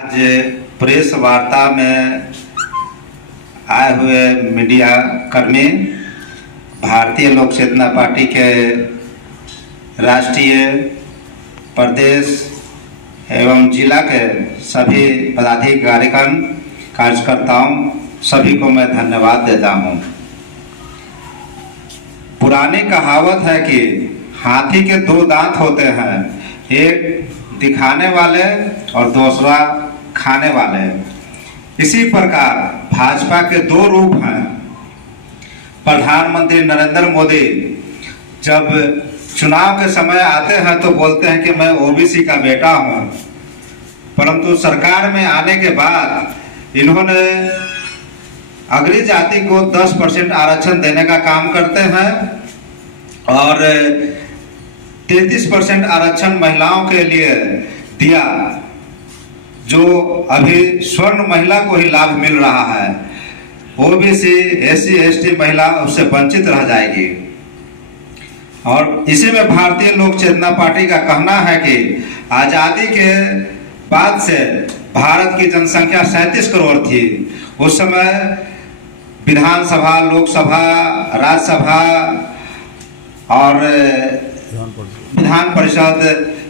आज प्रेस वार्ता में आए हुए मीडिया कर्मी भारतीय लोक चेतना पार्टी के राष्ट्रीय, प्रदेश एवं जिला के सभी पदाधिकारीगण, कार्यकर्ताओं सभी को मैं धन्यवाद देता हूं। पुरानी कहावत है कि हाथी के दो दांत होते हैं, एक दिखाने वाले और दूसरा खाने वाले। इसी प्रकार भाजपा के दो रूप हैं। प्रधानमंत्री नरेंद्र मोदी जब चुनाव के समय आते हैं तो बोलते हैं कि मैं ओबीसी का बेटा हूं, परंतु सरकार में आने के बाद इन्होंने अग्रिम जाति को 10% आरक्षण देने का काम करते हैं और 33% आरक्षण महिलाओं के लिए दिया, जो अभी स्वर्ण महिला को ही लाभ मिल रहा है। ओबीसी, एससी, एसटी महिला उससे वंचित रह जाएगी। और इसी में भारतीय लोक चेतना पार्टी का कहना है कि आज़ादी के बाद से भारत की जनसंख्या 37 करोड़ थी। उस समय विधानसभा, लोकसभा, राज्यसभा और विधान परिषद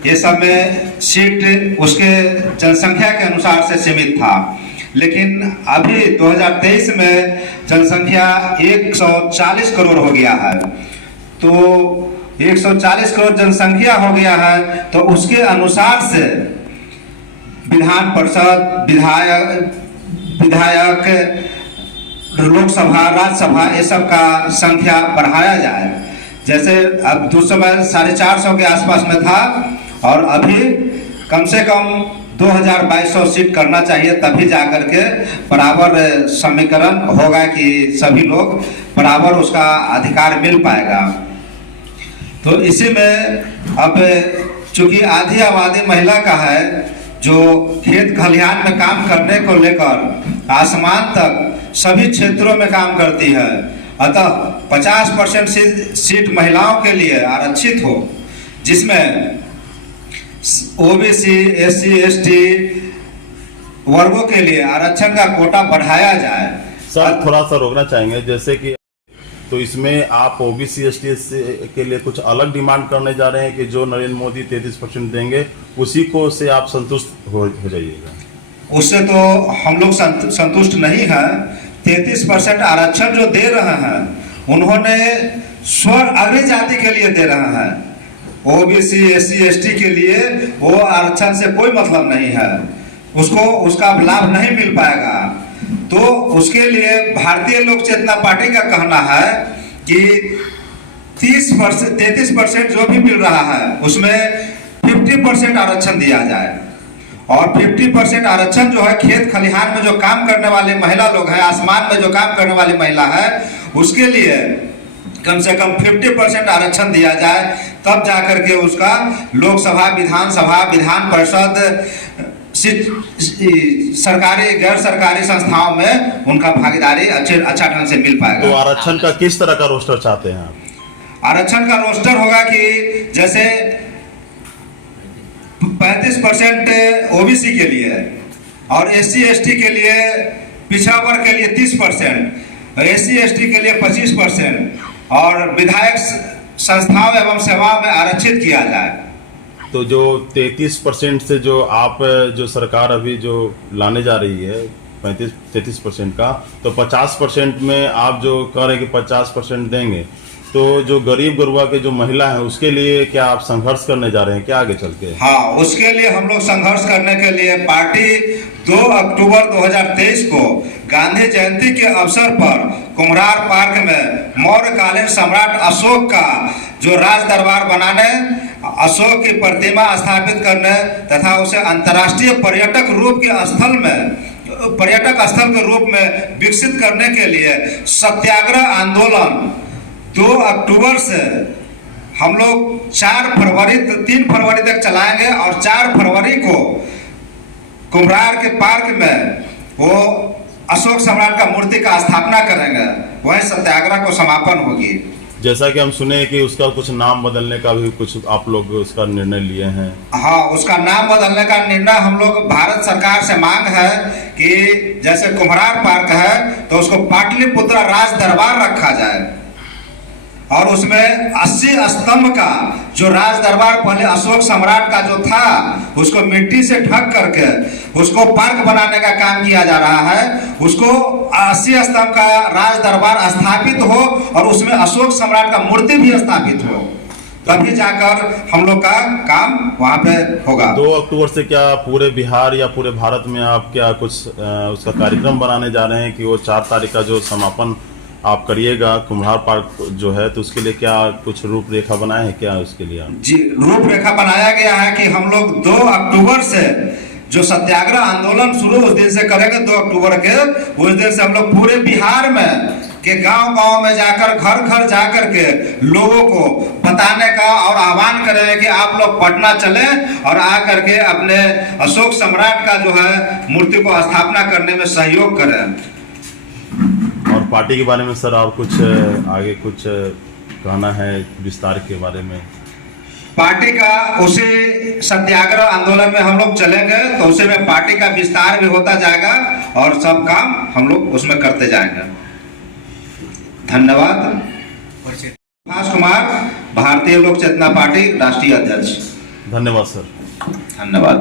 ये सब में सीट उसके जनसंख्या के अनुसार से सीमित था, लेकिन अभी 2023 में जनसंख्या 140 करोड़ हो गया है। तो 140 करोड़ जनसंख्या हो गया है तो उसके अनुसार से विधान परिषद, विधायक, लोकसभा, राज्यसभा ये सब का संख्या बढ़ाया जाए। जैसे अब दूसरे समय 450 के आसपास में था और अभी कम से कम 2200 सीट करना चाहिए, तभी जाकर के बराबर समीकरण होगा कि सभी लोग बराबर उसका अधिकार मिल पाएगा। तो इसी में अब चूंकि आधी आबादी महिला का है, जो खेत खलिहान में काम करने को लेकर आसमान तक सभी क्षेत्रों में काम करती है, अतः 50% सीट महिलाओं के लिए आरक्षित हो, जिसमें ओबीसी, एससी, एसटी वर्गों के लिए आरक्षण का कोटा बढ़ाया जाए। सर थोड़ा सा रोकना चाहेंगे, जैसे कि तो इसमें आप ओबीसी, एसटी के लिए कुछ अलग डिमांड करने जा रहे हैं कि जो नरेंद्र मोदी 33% देंगे उसी को से आप संतुष्ट हो जाइएगा? उससे तो हम लोग संतुष्ट नहीं है। 33% आरक्षण जो दे रहे हैं उन्होंने स्वर्ण अग्रिम जाति के लिए दे रहे हैं। ओबीसी, एससी, एसटी के लिए वो आरक्षण से कोई मतलब नहीं है, उसको उसका लाभ नहीं मिल पाएगा। तो उसके लिए भारतीय लोक चेतना पार्टी का कहना है कि 33% जो भी मिल रहा है उसमें 50% आरक्षण दिया जाए। और 50% आरक्षण जो है खेत खलिहान में जो काम करने वाले महिला लोग हैं, आसमान में जो काम करने वाली महिला है, उसके लिए कम से कम 50% आरक्षण दिया जाए, तब जाकर के उसका लोकसभा, विधानसभा, विधान परिषद, सरकारी, गैर सरकारी संस्थाओं में उनका भागीदारी अच्छा ढंग से मिल पाएगा। तो आरक्षण का किस तरह का रोस्टर चाहते हैं आप? आरक्षण का रोस्टर होगा कि जैसे 35% ओबीसी के लिए और एससी, एसटी के लिए, पिछड़ा वर्ग के लिए 30%, एससी, एसटी के लिए 25% और विधायक संस्थाओं एवं सेवाओं में आरक्षित किया जाए। तो जो 33% से जो सरकार अभी जो लाने जा रही है 33% का, तो 50% में आप जो कह रहे हैं कि 50% देंगे, तो जो गरीब गुरबा के जो महिला है उसके लिए क्या आप संघर्ष करने जा रहे हैं क्या आगे चल के? हाँ, उसके लिए हम लोग संघर्ष करने के लिए पार्टी 2 अक्टूबर 2023 को गांधी जयंती के अवसर पर कुम्हरार पार्क में मौर्यकालीन सम्राट अशोक का जो राज दरबार बनाने, अशोक की प्रतिमा स्थापित करने तथा उसे अंतर्राष्ट्रीय पर्यटक स्थल के रूप में विकसित करने के लिए सत्याग्रह आंदोलन 2 अक्टूबर से हम लोग 3 फरवरी तक चलाएंगे और 4 फरवरी को कुम्हरार के पार्क में वो अशोक सम्राट का मूर्ति का स्थापना करेंगे, वहीं सत्याग्रह को समापन होगी। जैसा कि हम सुने कि उसका कुछ नाम बदलने का भी कुछ आप लोग उसका निर्णय लिए हैं। हाँ, उसका नाम बदलने का निर्णय हम लोग भारत सरकार से मांग है कि जैसे कुम्हरार पार्क है तो उसको पाटलिपुत्र राज दरबार रखा जाए और उसमें 80 स्तंभ का जो राज दरबार पहले अशोक सम्राट का जो था उसको मिट्टी से ढक करके उसको पार्क बनाने का काम किया जा रहा है। उसको 80 स्तंभ का राज दरबार स्थापित हो और उसमें अशोक सम्राट का मूर्ति भी स्थापित हो, तभी जाकर हम लोग का काम वहाँ पे होगा। 2 अक्टूबर से क्या पूरे बिहार या पूरे भारत में आप क्या कुछ उसका कार्यक्रम बनाने जा रहे हैं कि वो 4 तारीख का जो समापन आप करिएगा कुम्हार पार्क जो है, तो उसके लिए क्या कुछ रूपरेखा बनाए हैं क्या उसके लिए? जी, रूपरेखा बनाया गया है कि हम लोग 2 अक्टूबर से जो सत्याग्रह आंदोलन शुरू उस दिन से करेंगे, 2 अक्टूबर के उस दिन से हम लोग पूरे बिहार में के गांव-गांव में जाकर घर-घर जाकर के लोगों को बताने का और आह्वान करेंगे कि आप लोग पटना चलें और आकर के अपने अशोक सम्राट का जो है मूर्ति को स्थापना करने में सहयोग करें। और पार्टी के बारे में सर और कुछ आगे कुछ कहना है विस्तार के बारे में? पार्टी का उसी सत्याग्रह आंदोलन में हम लोग चलेंगे तो उसी में पार्टी का विस्तार भी होता जाएगा और सब काम हम लोग उसमें करते जाएंगे। धन्यवाद। सुभाष कुमार, भारतीय लोक चेतना पार्टी राष्ट्रीय अध्यक्ष। धन्यवाद सर। धन्यवाद।